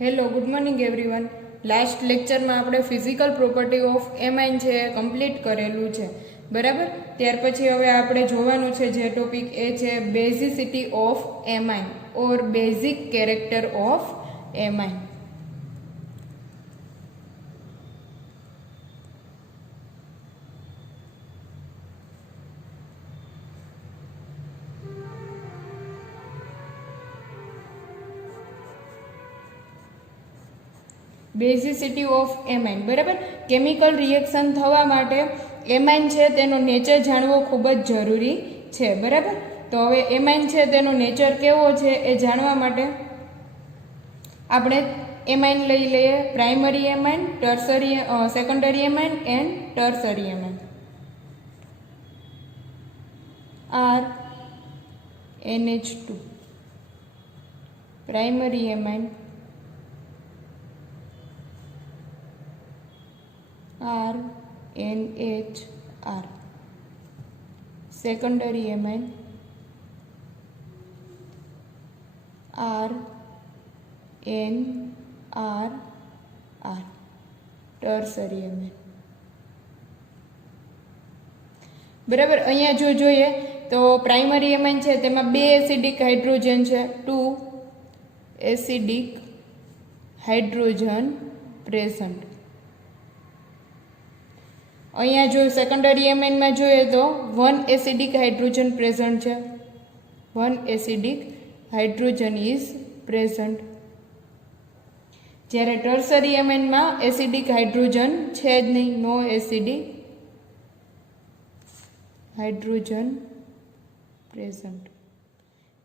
Hello, good morning everyone. Last લેક્ચરમાં આપણે physical property of amine છે એ કમ્પ્લીટ કરેલું છે, બરાબર. ત્યાર પછી હવે આપણે જોવાનું છે જે ટોપિક એ છે basicity of amine or basic character of amine. Basicity of amine, બરાબર. કેમિકલ રિએક્શન થવા માટે એમાઇન છે તેનો નેચર જાણવો ખૂબ જ જરૂરી છે, બરાબર. તો હવે એમાઇન છે તેનો નેચર કેવો છે એ જાણવા માટે આપણે એમાઇન લઈ લઈએ. Primary amine, secondary amine and tertiary amine. RNH2 primary amine, RNHR secondary amine, RNRR tertiary amine. બરાબર. અહીંયા જો જોઈએ તો પ્રાઇમરી એમાઇન છે તેમાં 2 એસિડિક હાઇડ્રોજન છે, 2 એસિડિક હાઇડ્રોજન પ્રેઝન્ટ. અહીંયા જો સેકન્ડરી એમાઇનમાં જોઈએ તો 1 એસિડિક હાઇડ્રોજન પ્રેઝન્ટ છે, 1 એસિડિક હાઇડ્રોજન ઇઝ પ્રેઝન્ટ. જ્યારે ટર્સરી એમાઇનમાં એસિડિક હાઇડ્રોજન છે જ નહીં, નો એસિડિક હાઇડ્રોજન પ્રેઝન્ટ,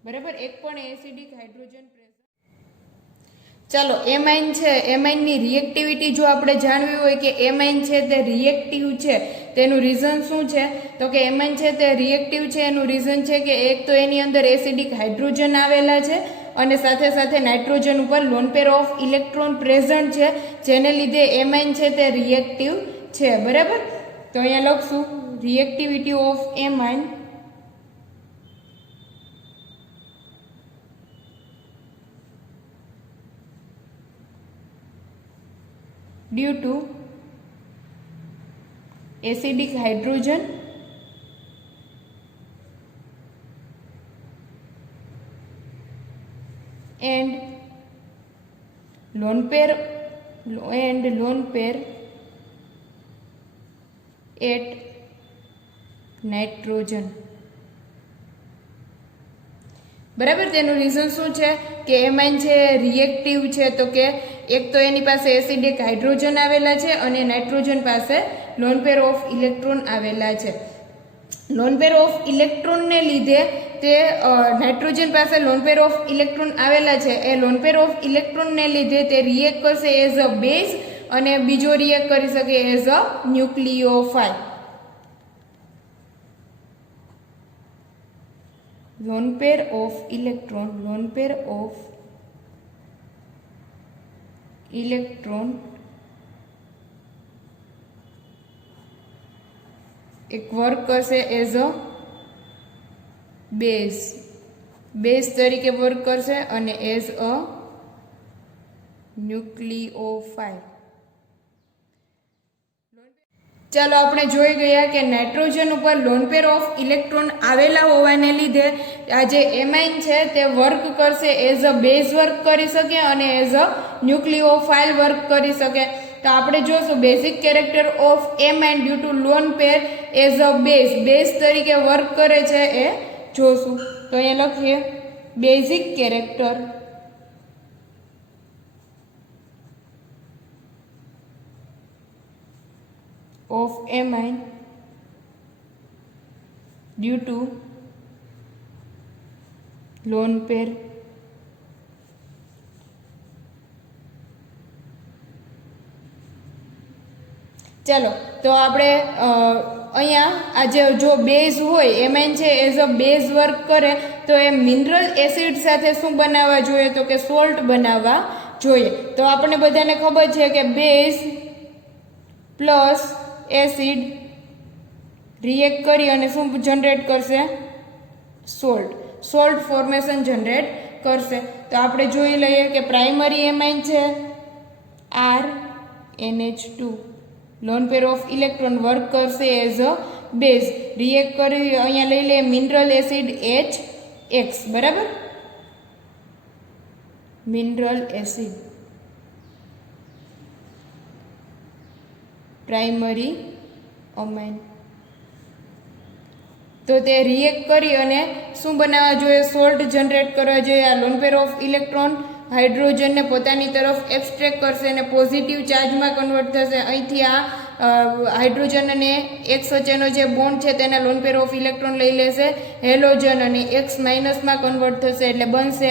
બરાબર. એક પણ એસિડિક હાઇડ્રોજન પ્રેઝન્ટ. ચાલો, એમાઇન છે, એમાઇનની રિએક્ટિવિટી જો આપણે જાણવી હોય કે એમાઇન છે તે રિએક્ટિવ છે, તેનું રીઝન શું છે? તો કે એમાઇન છે તે રિએક્ટિવ છે એનું રીઝન છે કે એક તો એની અંદર એસિડિક હાઇડ્રોજન આવેલા છે અને સાથે સાથે નાઇટ્રોજન ઉપર loan pair of electron present છે, જેને લીધે એમાઇન છે તે રિએક્ટિવ છે, બરાબર. તો અહીંયા લખશું reactivity of amine due to acidic hydrogen and lone pair at nitrogen, બરાબર. તેનું રીઝન શું છે કે એમાઇન છે રિએક્ટિવ છે, તો કે એક તો એની પાસે એસિડિક હાઇડ્રોજન આવેલા છે અને નાઇટ્રોજન પાસે લોન પેર ઓફ ઇલેક્ટ્રોન આવેલા છે. લોન પેર ઓફ ઇલેક્ટ્રોનને લીધે તે નાઇટ્રોજન પાસે લોન પેર ઓફ ઇલેક્ટ્રોન આવેલા છે, એ લોન પેર ઓફ ઇલેક્ટ્રોનને લીધે તે રિએક્ટ કરશે એઝ અ બેઝ અને બીજો રિએક્ટ કરી શકે as a nucleophile. Lone pair of electron એક વર્ક કરશે એઝ અ બેઝ તરીકે વર્ક કરશે અને એઝ અ ન્યુક્લિયોફાઇલ. ચાલો, આપણે જોઈ ગયા કે નાઇટ્રોજન ઉપર લોન પેર ઓફ ઇલેક્ટ્રોન આવેલા હોવાને લીધે આ જે એમાઇન છે તે વર્ક કરશે એઝ અ બેઝ વર્ક કરી શકે અને એઝ અ ન્યુક્લિયોફાઇલ વર્ક કરી શકે. તો આપણે જોશું basic character of amine due to lone pair as a base તરીકે વર્ક કરે છે એ જોશું. તો અહીંયા લખીએ basic character of amine due to lone pair ચાલો, તો આપણે અહીંયા આજે જો બેઝ હોય એમાઇન છે એઝ અ બેઝ વર્ક કરે તો એ મિનરલ એસિડ સાથે શું બનાવવા જોઈએ? તો કે સોલ્ટ બનાવવા જોઈએ. તો આપણને બધાને ખબર છે કે બેઝ પ્લસ એસિડ રિએક્ટ કરી અને શું જનરેટ કરશે? સોલ્ટ ફોર્મેશન જનરેટ કરશે. તો આપણે જોઈ લઈએ કે પ્રાઇમરી એમાઇન છે RNH2, loan pair of electron work કરશે એઝ અ બેઝ, રિએક્ટ કરી અહીંયા લઈ લઈએ મિનરલ એસિડ HX, બરાબર, મિનરલ એસિડ પ્રાઇમરી અમાઇન. તો તે રિએક્ટ કરી અને શું બનાવવા જોઈએ? સોલ્ટ જનરેટ કરવા જોઈએ. આ લોન પેર ઓફ ઇલેક્ટ્રોન હાઇડ્રોજનને પોતાની તરફ એબ્સ્ટ્રેક્ટ કરશે અને પોઝિટિવ ચાર્જમાં કન્વર્ટ થશે. અહીંથી આ હાઇડ્રોજન અને એક્સ વચ્ચેનો જે બોન્ડ છે તેના લોન પેર ઓફ ઇલેક્ટ્રોન લઈ લેશે હેલોજન અને એક્સ માઇનસમાં કન્વર્ટ થશે એટલે બનશે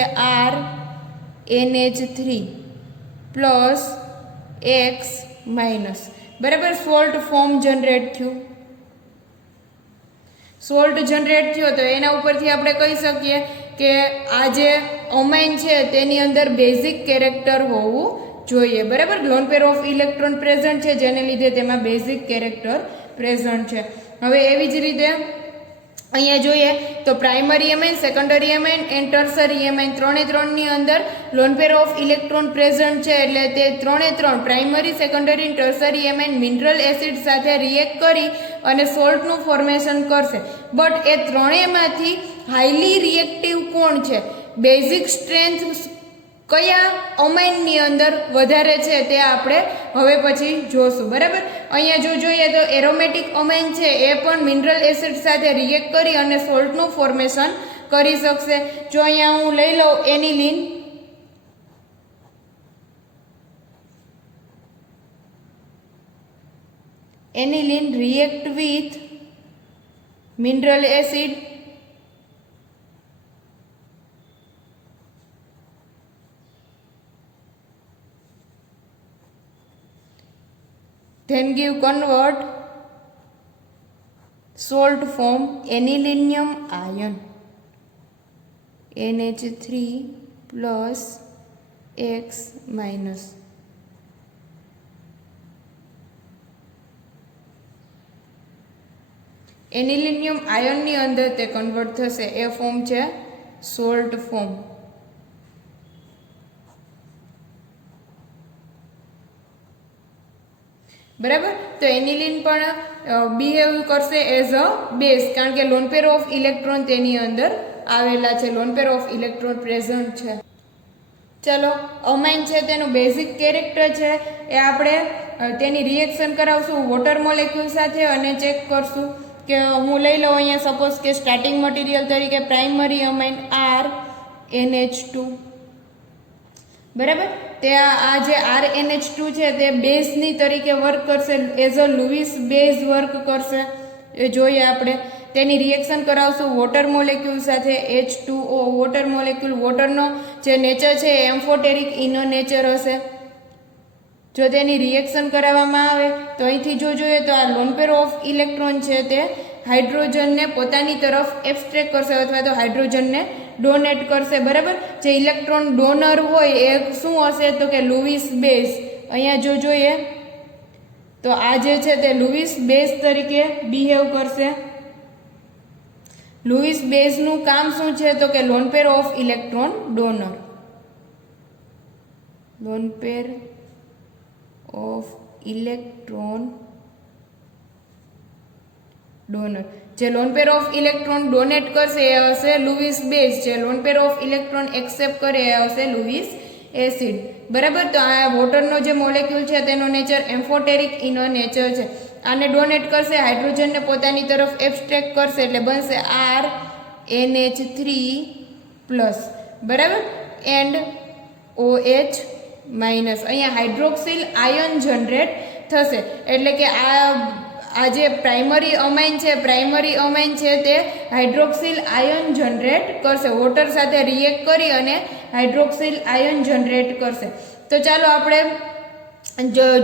RNH3 પ્લસ એક્સ માઇનસ, બરાબર. સોલ્ટ ફોર્મ જનરેટ થયું. સોલ્ટ જનરેટ થયો તો એના ઉપરથી આપણે કહી શકીએ કે આ જે અમાઇન છે તેની અંદર બેઝિક કેરેક્ટર હોવું જોઈએ, બરાબર. Loan pair of electron present છે જેને લીધે તેમાં બેઝિક કેરેક્ટર પ્રેઝન્ટ છે. હવે એવી જ રીતે અહીંયા જોઈએ તો primary amine, secondary amine and tertiary amine ત્રણની અંદર loan pair of electron present છે એટલે તે ત્રણ પ્રાઇમરી, સેકન્ડરી અને ટર્સરી એમાઇન મિનરલ એસિડ સાથે રિએક્ટ કરી અને સોલ્ટનું ફોર્મેશન કરશે. બટ એ ત્રણેયમાંથી હાઈલી રિએક્ટિવ કોણ છે? બેઝિક સ્ટ્રેન્થ કયા અમાઇનની અંદર વધારે છે તે આપણે હવે પછી જોશું, બરાબર. અહીંયા જો જોઈએ તો એરોમેટિક અમાઇન છે એ પણ મિનરલ એસિડ સાથે રિએક્ટ કરી અને સોલ્ટનું ફોર્મેશન કરી શકશે. જો અહીંયા હું લઈ લઉં aniline, aniline react with mineral acid then give convert salt form anilinium ion NH3 plus X minus. Anilinium આયનની અંદર તે કન્વર્ટ થશે. એ ફોર્મ છે સોલ્ટ ફોર્મ, બરાબર. તો એનિલિન પણ બિહેવ કરશે એઝ અ બેઝ કારણ કે લોન પેર ઓફ ઇલેક્ટ્રોન તેની અંદર આવેલા છે, loan pair of electron present છે. ચલો, અમાઇન છે તેનું બેઝિક કેરેક્ટર છે એ આપણે તેની રિએક્શન કરાવશું વોટર મોલેક્યુલ સાથે અને ચેક કરશું કે હું લઈ લઉં અહીંયા સપોઝ કે સ્ટાર્ટિંગ મટીરિયલ તરીકે પ્રાઇમરી અમાઇન RNH2, બરાબર. તે આ જે RNH2 છે તે બેઝની તરીકે વર્ક કરશે, as a Lewis base work કરશે. એ જોઈએ આપણે તેની રિએક્શન કરાવશું વોટર મોલેક્યુલ સાથે H2O. વોટર મોલેક્યુલ, વોટરનો જે નેચર છે એ એમ્ફોટેરિક ઇનો નેચર હશે. જો તેની રિએક્શન કરાવવામાં આવે તો અહીંથી જો જોઈએ તો આ લોન પેર ઓફ ઇલેક્ટ્રોન છે તે હાઇડ્રોજનને પોતાની તરફ એબ્સ્ટ્રેક્ટ કરશે અથવા તો હાઇડ્રોજનને ડોનેટ કરશે, બરાબર. જે ઇલેક્ટ્રોન ડોનર હોય એ શું હશે તો કે લુઇસ બેઝ. અહીંયા જો જોઈએ તો આ જે છે તે લુઇસ બેઝ તરીકે બિહેવ કરશે. લુઇસ બેઝનું કામ શું છે તો કે lone pair of electron donor, lone pair of electron donor. જે lone pair of electron donate કરશે એ હશે લુઇસ બેઝ. જે lone pair of electron accept કરે એ હશે લુઇસ એસિડ, બરાબર. તો આ વોટરનો જે મોલેક્યુલ છે તેનો નેચર એમ્ફોટેરિક ઇનો નેચર છે. આને ડોનેટ કરશે, હાઇડ્રોજનને પોતાની તરફ એબ્સ્ટ્રેક્ટ કરશે એટલે બનશે RNH3 પ્લસ, બરાબર, એન્ડ OH માઇનસ. અહીંયા હાઇડ્રોક્સિલ આયન જનરેટ થશે એટલે કે આ જે પ્રાઇમરી અમાઇન છે તે હાઇડ્રોક્સિલ આયન જનરેટ કરશે, વોટર સાથે રિએક્ટ કરી અને હાઇડ્રોક્સિલ આયન જનરેટ કરશે. તો ચાલો આપણે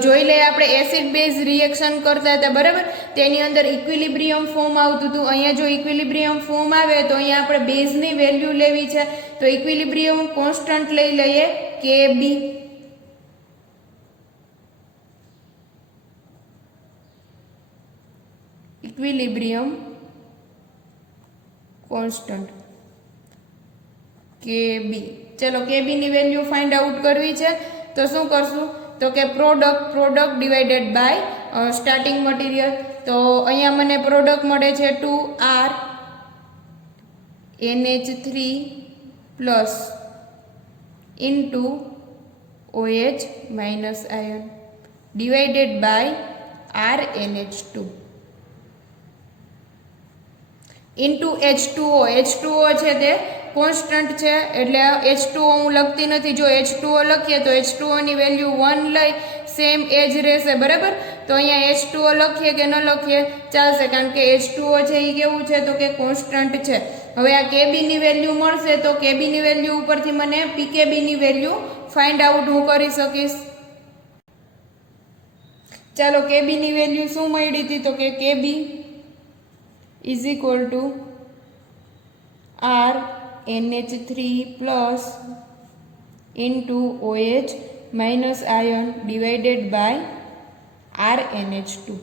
જોઈ લઈએ. આપણે એસિડ બેઝ રિએક્શન કરતા હતા, બરાબર. તેની અંદર ઇક્વિલિબ્રિયમ ફોર્મ આવતું હતું. અહીંયા જો ઇક્વિલિબ્રિયમ ફોર્મ આવે તો અહીંયા આપણે બેઝની વેલ્યુ લેવી છે તો ઇક્વિલિબ્રિયમ કોન્સ્ટન્ટ લઈ લઈએ Kb. Equilibrium constant KB. ચલો KB ની વેલ્યુ ફાઇન્ડ આઉટ કરવી છે તો શું કરશું તો કે product divided by starting material. તો અહીંયા મને પ્રોડક્ટ મળે છે 2R NH3 plus into OH minus ion divided by RNH2 into H2O. H2O છે તે કોન્સ્ટન્ટ છે એટલે H2O હું લખતી નથી. જો H2O લખીએ તો H2O ની વેલ્યુ 1 લઈ સેમ એજ રહેશે બરાબર. તો અહીંયા H2O લખીએ કે ન લખીએ ચાલશે કારણ કે H2O છે એ કેવું છે તો કે કોન્સ્ટન્ટ છે. હવે આ KB ની વેલ્યુ મળશે તો KB ની વેલ્યુ ઉપરથી મને PKB ની વેલ્યુ ફાઇન્ડ આઉટ હું કરી શકીશ. ચાલો KB ની વેલ્યુ શું મળી હતી તો કે KB is equal to R NH3 plus into OH minus ion divided by RNH2.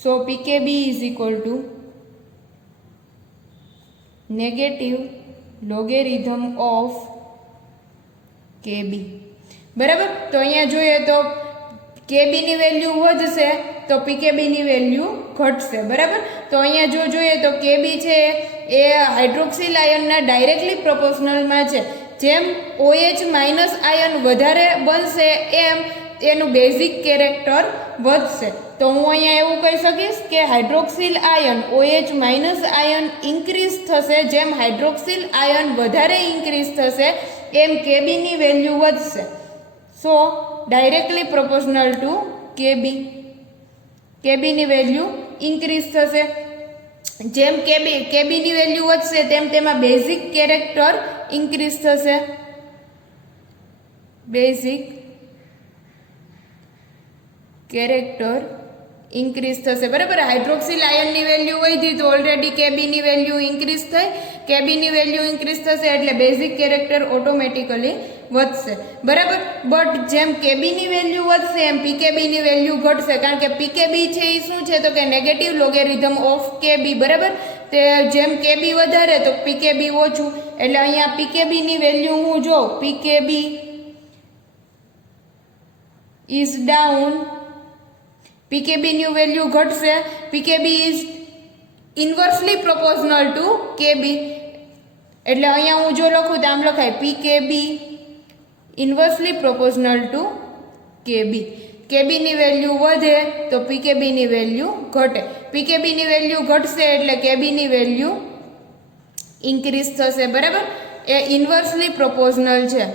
So PKB is equal to negative logarithm of KB બરાબર. તો અહીંયા જોઈએ તો KB ની વેલ્યુ વધશે તો PKB ની વેલ્યુ ઘટશે બરાબર. તો અહીંયા જો જોઈએ તો KB છે એ હાઇડ્રોક્સિલ આયનના ડાયરેક્ટલી પ્રોપોર્શનલમાં છે. જેમ OH માઇનસ આયન વધારે બનશે એમ એનું બેઝિક કેરેક્ટર વધશે. તો હું અહીંયા એવું કહી શકીશ કે hydroxyl ion OH minus ion increase થશે. જેમ હાઇડ્રોક્સિલ આયન વધારે ઇન્ક્રીઝ થશે એમ KB ની વેલ્યુ વધશે. સો ડાયરેક્ટલી પ્રોપોર્શનલ ટુ KB ની વેલ્યુ ઇન્ક્રીઝ થશે. જેમ KB ની વેલ્યુ વધશે તેમ તેમાં બેઝિક કેરેક્ટર ઇન્ક્રીઝ થશે. બેઝિક કેરેક્ટર ઇન્ક્રીઝ થશે બરાબર. હાઇડ્રોક્સિલ આયનની વેલ્યુ વધી તો ઓલરેડી KB ની વેલ્યુ ઇન્ક્રીઝ થઈ. KB ની વેલ્યુ ઇન્ક્રીઝ થશે એટલે બેઝિક કેરેક્ટર ઓટોમેટિકલી વધશે બરાબર. બટ જેમ KB ની વેલ્યુ વધશે એમ PKB ની વેલ્યુ ઘટશે કારણ કે PKB છે એ શું છે તો કે નેગેટિવ લોગેરિધમ ઓફ KB બરાબર. તે જેમ KB વધારે તો PKB ઓછું એટલે અહીંયા PKB ની વેલ્યુ હું જોઉં PKB ઇઝ ડાઉન. PKB ની વેલ્યુ ઘટશે. PKB is inversely proportional to KB એટલે અહીંયા હું જો લખું તો આમ લખાય PKB inversely proportional to KB. KB ની વેલ્યુ વધે તો PKB ની વેલ્યુ ઘટે. PKB ની વેલ્યુ ઘટશે એટલે KB ની વેલ્યુ ઇન્ક્રીઝ થશે બરાબર. એ ઇન્વર્સલી પ્રોપોર્શનલ છે.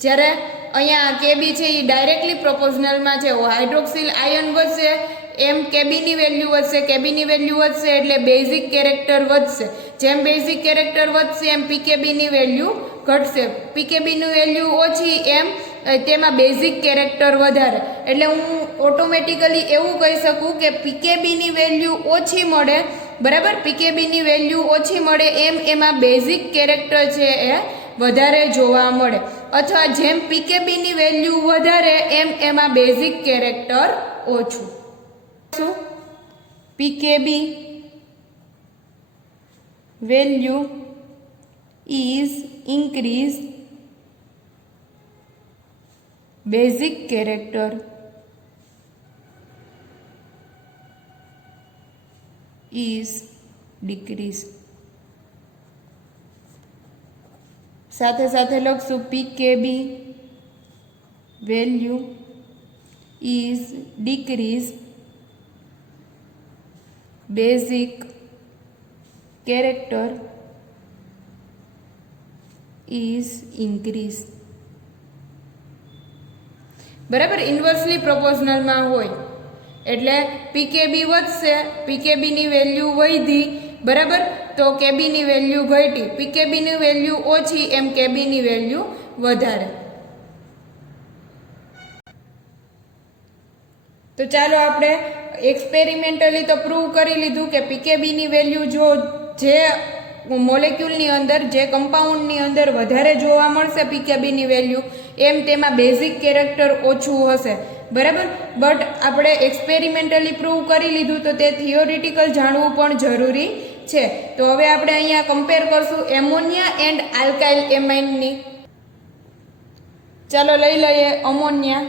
જ્યારે અહીંયા KB છે એ ડાયરેક્ટલી પ્રોપોર્શનલમાં છે. હાઇડ્રોક્સિલ આયન વધશે એમ KB ની વેલ્યુ વધશે. KB ની વેલ્યુ વધશે એટલે બેઝિક કેરેક્ટર વધશે. જેમ બેઝિક કેરેક્ટર વધશે એમ PKB ની વેલ્યુ ઘટશે. PKB ની વેલ્યુ ઓછી એમ તેમાં બેઝિક કેરેક્ટર વધારે. એટલે હું ઓટોમેટિકલી એવું કહી શકું કે PKB ની વેલ્યુ ઓછી મળે બરાબર. PKB ની વેલ્યુ ઓછી મળે એમ એમાં બેઝિક કેરેક્ટર છે એ વધારે જોવા મળે. અથવા જેમ PKB ની વેલ્યુ વધારે એમ એમાં બેઝિક કેરેક્ટર ઓછું. PKB value is increased, basic character is decreased. સાથે સાથે લખશું PKB value is decreased, basic character is increased. બરાબર. ઇન્વર્સલી પ્રોપોર્શનલમાં હોય એટલે PKB વધશે, PKB ની વેલ્યુ વધી બરાબર તો KB ની વેલ્યુ ઘટી. PKB ની વેલ્યુ ઓછી એમ KB ની વેલ્યુ વધારે. તો ચાલો આપણે એક્સપેરિમેન્ટલી તો પ્રૂવ કરી લીધું કે PKB ની વેલ્યુ જો જે મોલેક્યુલની અંદર જે કમ્પાઉન્ડની અંદર વધારે જોવા મળશે PKB ની વેલ્યુ એમ તેમાં બેઝિક કેરેક્ટર ઓછું હશે, બરાબર. બટ આપણે એક્સપેરિમેન્ટલી પ્રૂવ કરી લીધું, તો તે થિયોરિટિકલ જાણવું પણ જરૂરી છે. તો હવે આપણે અહીંયા કમ્પેર કરશું એમોનિયા એન્ડ આલ્કાઇલ એમાઇનની. ચાલો લઈ લઈએ ammonia.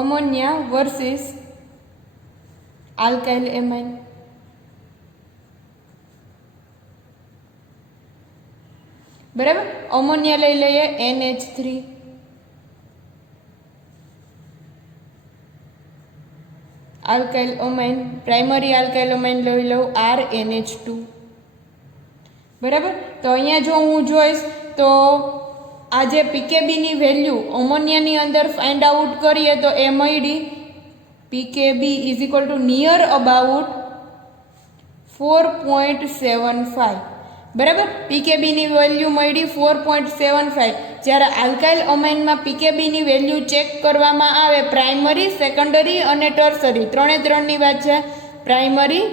Ammonia versus alkyl amine. બરાબર. અમોનિયા લઈ લઈએ NH3, આલ્કાઇલ અમાઇન પ્રાઇમરી આલ્કાઇલ અમાઇન લઈ લઉં RNH2. બરાબર. તો અહીંયા જો હું જોઈશ તો આ જે પીકેબીની વેલ્યુ અમોનિયાની અંદર ફાઇન્ડ આઉટ કરીએ તો એ મળી pKb is equal to near about 4.75. બરાબર. પીકેબીની વેલ્યુ મળી 4.75. જ્યારે આલ્કાઇલ અમાઇનમાં પીકેબીની વેલ્યુ ચેક કરવામાં આવે પ્રાઇમરી, સેકન્ડરી અને ટર્સરી, ત્રણની વાત છે. પ્રાઇમરી,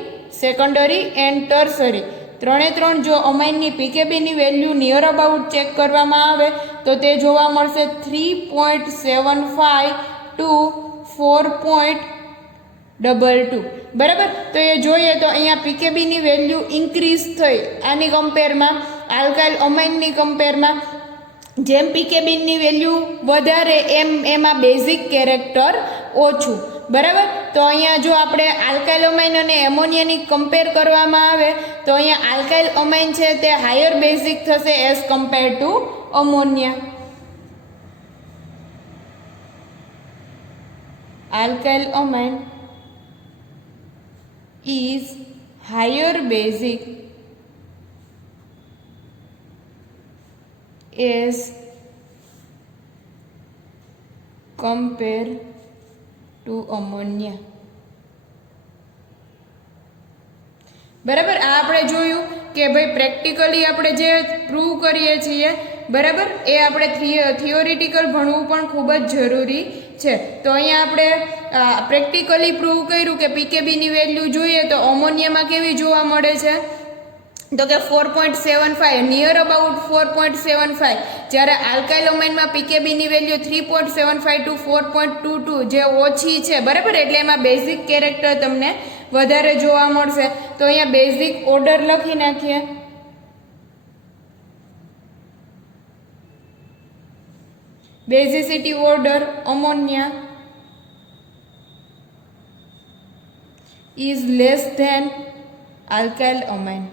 સેકન્ડરી એન્ડ ટર્સરી, ત્રણ જો અમાઇનની પીકેબીની વેલ્યુ નિયર અબાઉટ ચેક કરવામાં આવે તો તે જોવા મળશે 3.75 ટુ 4.22. બરાબર. તો એ જોઈએ તો અહીંયા પીકેબીની વેલ્યુ ઇન્ક્રીઝ થઈ આની કમ્પેરમાં, આલ્કાઇલ અમાઇનની કમ્પેરમાં. જેમ પીકેબીની વેલ્યુ વધારે એમ એમાં બેઝિક કેરેક્ટર ઓછું. બરાબર. તો અહીંયા જો આપણે આલ્કાઇલ અમાઇન અને એમોનિયાની કમ્પેર કરવામાં આવે તો અહીંયા આલ્કાઇલ અમાઇન છે તે હાયર બેઝિક થશે as compare to ammonia. Alkyl amine is higher basic as compared to ammonia. બરાબર. આ આપણે જોયું કે ભાઈ પ્રેક્ટિકલી આપણે જે પ્રૂવ કરીએ છીએ, બરાબર, એ આપણે થિયોરિટિકલ ભણવું પણ ખૂબ જ જરૂરી છે. તો અહીંયા આપણે પ્રેક્ટિકલી પ્રૂવ કર્યું કે પીકેબીની વેલ્યુ જોઈએ તો અમોનિયામાં કેવી જોવા મળે છે તો કે 4.75, નિયર અબાઉટ 4.75. જ્યારે આલ્કાઇલ અમાઇનમાં પીકેબીની વેલ્યુ 3.75 ટુ 4.22 જે ઓછી છે. બરાબર. એટલે એમાં બેઝિક કેરેક્ટર તમને વધારે જોવા મળશે. તો અહીંયા બેઝિક ઓર્ડર લખી નાખીએ. Basicity order ammonia is less than alkyl amine.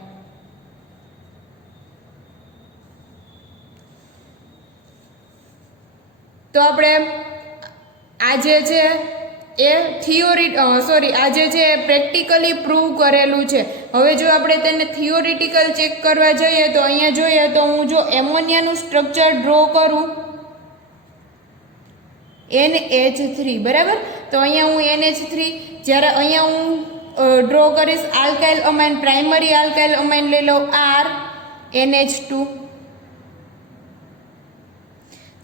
તો આપણે આજે છે એ આજે છે એ પ્રેક્ટિકલી પ્રૂવ કરેલું છે. હવે જો આપણે તેને થિયોરિટિકલ ચેક કરવા જઈએ તો અહીંયા જોઈએ તો હું જો એમોનિયાનું સ્ટ્રક્ચર ડ્રો કરું NH3, બરાબર. તો અહીંયા હું NH3, જ્યારે અહીંયા હું ડ્રો કરીશ આલ્કાઇલ અમાઇન, પ્રાઇમરી આલ્કાઇલ અમાઇન લઈ લઉં RNH2.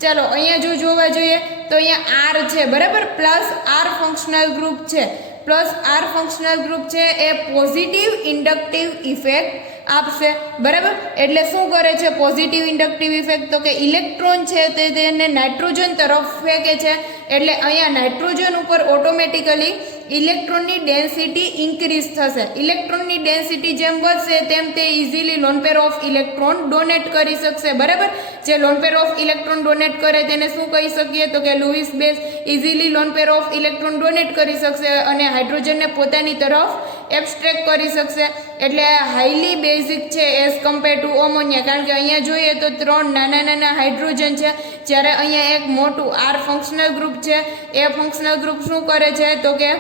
ચાલો અહીંયા જો જોવા જોઈએ તો અહીંયા R છે, બરાબર, પ્લસ R ફંક્શનલ ગ્રુપ છે. પ્લસ R ફંક્શનલ ગ્રુપ છે એ પોઝિટિવ ઇન્ડક્ટિવ ઇફેક્ટ આપશે. બરાબર. એટલે શું કરે છે પોઝિટિવ ઇન્ડક્ટિવ ઇફેક્ટ? તો કે ઇલેક્ટ્રોન છે તે તેને નાઇટ્રોજન તરફ ફેંકે છે. એટલે અહીંયા નાઇટ્રોજન ઉપર ઓટોમેટિકલી ઇલેક્ટ્રોનની ડેન્સિટી ઇન્ક્રીઝ થશે. ઇલેક્ટ્રોનની ડેન્સિટી જેમ વધશે તેમ તે easily loan pair of electron donate કરી શકશે. બરાબર. જે lone pair of electron donate કરે તેને શું કહી શકીએ તો કે Louis base easily loan pair of electron donate કરી શકશે અને હાઇડ્રોજનને પોતાની તરફ એબ્સ્ટ્રેક્ટ કરી શકશે. એટલે હાઈલી બેઝિક છે એઝ કમ્પેર ટુ અમોનિયા. કારણ કે અહીંયા જોઈએ તો 3 નાના હાઇડ્રોજન છે, જ્યારે અહીંયા એક મોટું R ફંક્શનલ ગ્રુપ છે. એ ફંક્શનલ ગ્રુપ શું કરે છે તો કે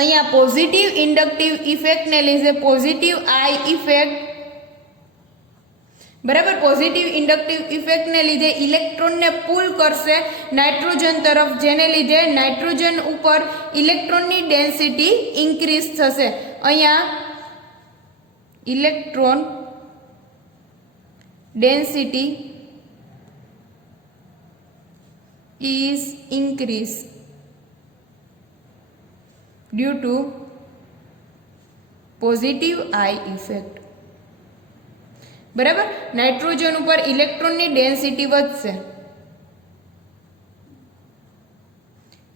અહીંયા પોઝિટિવ ઇન્ડક્ટિવ ઇફેક્ટને લીધે પોઝિટિવ આઈ ઇફેક્ટ, બરાબર, પોઝિટિવ ઇન્ડક્ટિવ ઇફેક્ટને લીધે ઇલેક્ટ્રોનને પુલ કરશે નાઇટ્રોજન તરફ, જેને લીધે નાઇટ્રોજન ઉપર ઇલેક્ટ્રોનની ડેન્સિટી ઇન્ક્રીઝ થશે. અહીંયા electron density is increased due to positive I effect. બરાબર, નાઇટ્રોજન ઉપર ઇલેક્ટ્રોનની ડેન્સિટી વધશે.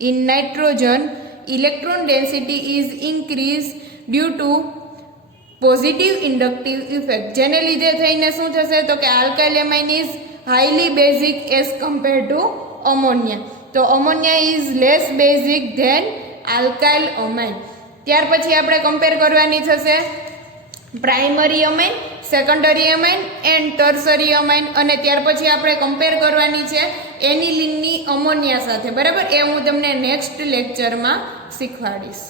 In nitrogen electron density is increase due to positive inductive effect. જેને લીધે થઈને શું થશે તો કે alkyl amine is highly basic as compare to ammonia. તો ammonia is less basic than alkyl amine. ત્યાર પછી આપણે કમ્પેર કરવાની થશે primary amine, secondary amine and tertiary amine, અને ત્યાર પછી આપણે કમ્પેર કરવાની છે એનિલિનની અમોનિયા સાથે. બરાબર, એ હું તમને નેક્સ્ટ લેક્ચરમાં શીખવાડીશ.